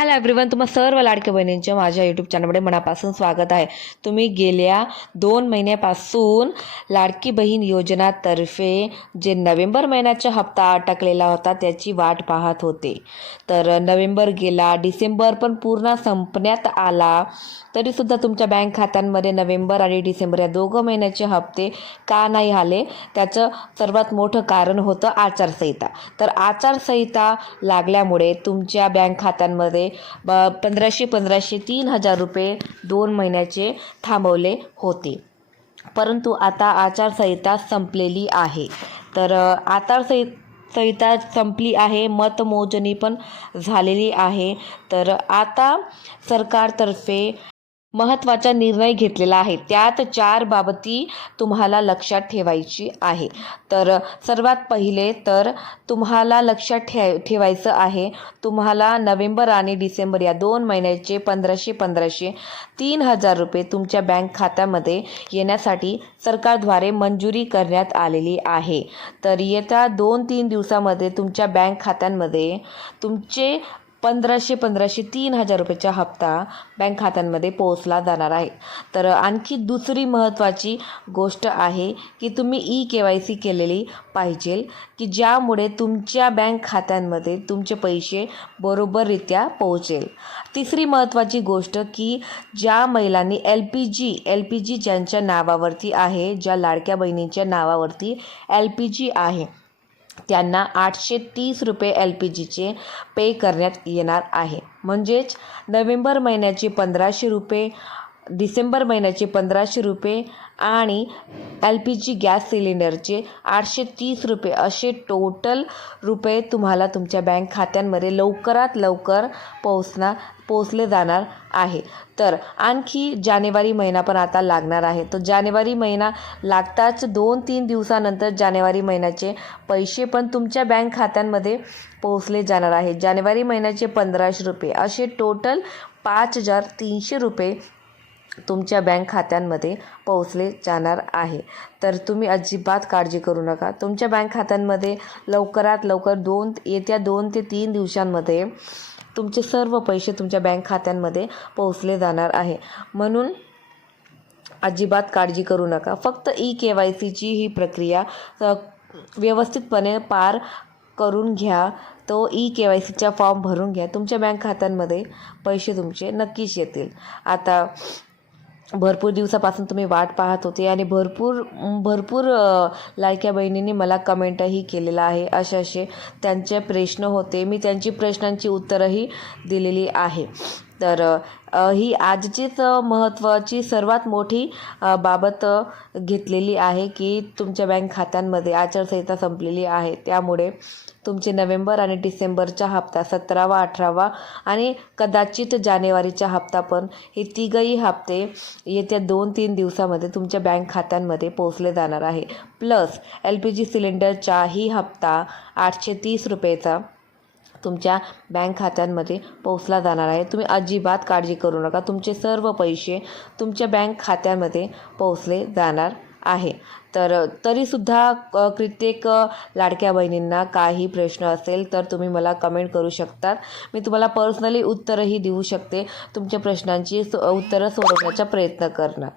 Hello everyone, तुम्हा सर्व लाडक्या बहिणींच्या माझ्या यूट्यूब चॅनलमध्ये मनापासून स्वागत आहे. तुम्ही गेल्या 2 महिन्यापासून लाडकी बहीण योजनातर्फे जे नोव्हेंबर महिन्याचा हप्ता अटकलेला होता त्याची वाट पाहत होते. तर नोव्हेंबर गेला, डिसेंबर पण पूर्ण संपण्यात आला, तरीसुद्धा तुमच्या बँक खात्यांमध्ये नोव्हेंबर आणि डिसेंबर या 2 महिन्याचे हप्ते का नाही आले? त्याचं सर्वात मोठं कारण होतं आचारसंहिता. तर आचारसंहिता लागल्यामुळे तुमच्या बँक खात्यांमध्ये 1500 3,000 रुपये 2 महिन्याचे थांबवले होते. परंतु आता आचारसंहिता संपलेली आहे. तर आचारसंहिता संपली आहे, मतमोजणी पण झालेली आहे. तर आता सरकारतर्फे महत्त्वाचा निर्णय घेतलेला आहे. त्यात 4 बाबती तुम्हाला लक्षात ठेवायची आहे. तर सर्वात पहिले तर तुम्हाला लक्षात ठेवायचं आहे, तुम्हाला नोव्हेंबर आणि डिसेंबर या 2 महिन्याचे 1500 3,000 रुपये तुमच्या बँक खात्यामध्ये येण्यासाठी सरकारद्वारे मंजुरी करण्यात आलेली आहे. तर येत्या 2-3 दिवसामध्ये तुमच्या बँक खात्यांमध्ये तुमचे 1500 3,000 रुपयाचा हप्ता बँक खात्यांमध्ये पोहोचला जाणार आहे. तर आणखी दुसरी महत्त्वाची गोष्ट आहे की तुम्ही KYC केलेली पाहिजे, की ज्यामुळे तुमच्या बँक खात्यांमध्ये तुमचे पैसे बरोबररित्या पोहोचेल. तिसरी महत्त्वाची गोष्ट की ज्या महिलांनी LPG ज्यांच्या नावावरती आहे, ज्या लाडक्या बहिणींच्या नावावरती LPG आहे, त्यांना 830 रुपये LPGचे पे करण्यात येणार आहे. म्हणजेच नोव्हेंबर महिन्याचे 1500 रुपये, डिसेंबर महिन्याचे 1500 रुपये आणि LPG गॅस सिलेंडरचे 830 रुपये असे टोटल रुपये तुम्हाला तुमच्या बँक खात्यांमध्ये लवकरात लवकर पोचले जाणार आहे. तर आणखी जानेवारी महिना पण आता लागणार आहे. तो जानेवारी महिना लागताच 2-3 दिवसानंतर जानेवारी महिन्याचे पैसे पण तुमच्या बँक खात्यांमध्ये पोहोचले जाणार आहे. जानेवारी महिन्याचे 1500 रुपये असे टोटल 5,300 रुपये तुमच्या बँक खात्यांमध्ये पोहोचले जाणार आहे. तर तुम्ही अजिबात काळजी करू नका. तुमच्या बँक खात्यांमध्ये लवकरात लवकर येत्या 2 ते 3 दिवसांमध्ये तुमचे सर्व पैसे तुमच्या बँक खात्यांमध्ये पोहोचले जाणार आहे. म्हणून अजिबात काळजी करू नका. फक्त KYCची ही प्रक्रिया व्यवस्थितपणे पार करून घ्या. तो KYCचा फॉर्म भरून घ्या. तुमच्या बँक खात्यांमध्ये पैसे तुमचे नक्कीच येतील. आता भरपूर दिवसापासून तुम्ही वाट पाहत होते आणि भरपूर लाडक्या बहिणींनी मला कमेंटही केलेला आहे. असे त्यांचे प्रश्न होते, मी त्यांची प्रश्नांची उत्तरंही दिलेली आहे. तर ही आजचीच महत्त्वाची सर्वात मोठी बाबत घेतलेली आहे की तुमच्या बँक खात्यांमध्ये आचारसंहिता संपलेली आहे. त्यामुळे तुमचे नोव्हेंबर आणि डिसेंबरचा हप्ता 17वा 18वा आणि कदाचित जानेवारीचा हप्ता पण, हे तिघही हप्ते येत्या 2-3 दिवसामध्ये तुमच्या बँक खात्यांमध्ये पोहोचले जाणार आहे. प्लस LPG सिलेंडरचाही हप्ता 830 रुपयेचा तुमच्या बँक खात्यांमध्ये पोहोचला जाणार आहे. तुम्ही अजिबात काळजी करू नका. तुमचे सर्व पैसे तुमच्या बँक खात्यामध्ये पोहोचले जाणार आहे. तर तरीसुद्धा कित्येक लाडक्या बहिणींना काही प्रश्न असेल तर तुम्ही मला कमेंट करू शकतात. मी तुम्हाला पर्सनली उत्तरही देऊ शकते. तुमच्या प्रश्नांची उत्तरं सोडवण्याचा प्रयत्न करणार.